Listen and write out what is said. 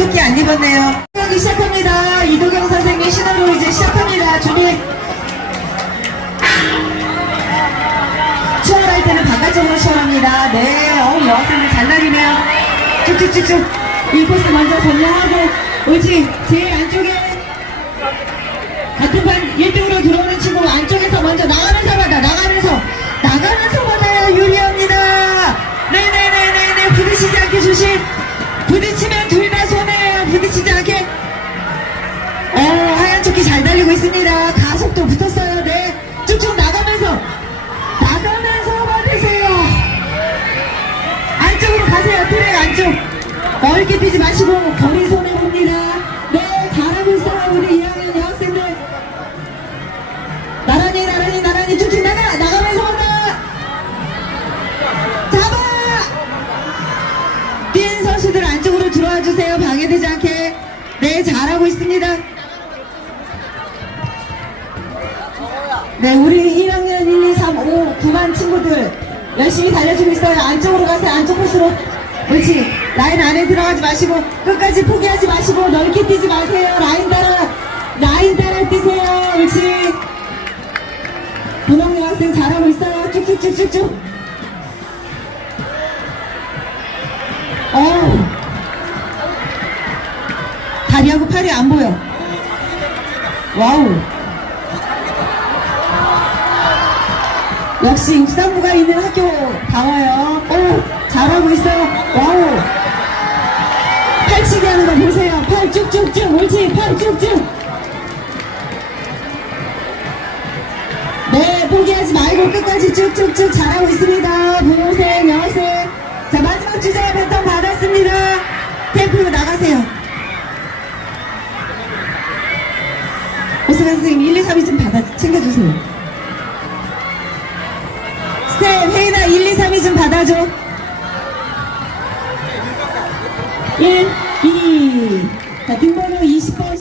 조끼 안 입었네요. 하기 시작합니다. 이도경 선생님 신호로 이제 시작합니다. 준비. 치열할 때는 바깥쪽으로 치열합니다. 네, 어, 여학생들 잘 날리네요. 쭉쭉쭉쭉. 이 코스 먼저 점령하고, 옳지. 제일 안쪽에 같은 반 1등으로 들어오는 친구 안쪽에서 먼저 나가면서 받아 나가면서 나가면서 받아야 유리합니다 네네네네네 부딪히지 않게 조심 부딪히면 달리고 있습니다. 가속도 붙었어요. 네. 쭉쭉 나가면서 나가면서 받으세요. 안쪽으로 가세요. 트랙 안쪽. 넓게 뛰지 마시고 거리 손해 봅니다. 네 잘하고 있어요. 우리 2학년 여학생들. 나란히 나란히 나란히 쭉쭉 나가 나가면서 온다. 잡아! 뛴 선수들 안쪽으로 들어와 주세요. 방해되지 않게. 네 잘하고 있습니다 네 우리 1학년 1, 2, 3, 5, 9반 친구들 열심히 달려주고 있어요 안쪽으로 가세요 안쪽 코스로 그렇지 라인 안에 들어가지 마시고 끝까지 포기하지 마시고 넓게 뛰지 마세요 라인 따라 라인 따라 뛰세요 그렇지 분홍 여학생 잘하고 있어요. 쭉쭉쭉쭉쭉. 어 다리하고 팔이 안 보여. 와우. 역시 육상부가 있는 학교 방어요. 오, 잘하고 있어요. 와우. 팔치기 하는 거 보세요. 팔 쭉쭉쭉. 옳지. 팔 쭉쭉. 네, 포기하지 말고 끝까지 쭉쭉쭉 잘하고 있습니다. 분홍색, 여학생. 자, 마지막 주제 배턴 받았습니다. 테이프 나가세요. 오스간 선생님, 1, 2, 3위 좀 받아, 챙겨주세요. 스텝, 헤이나 1, 2, 3위 좀 받아줘. 1, 2. 자, 등번호 20번.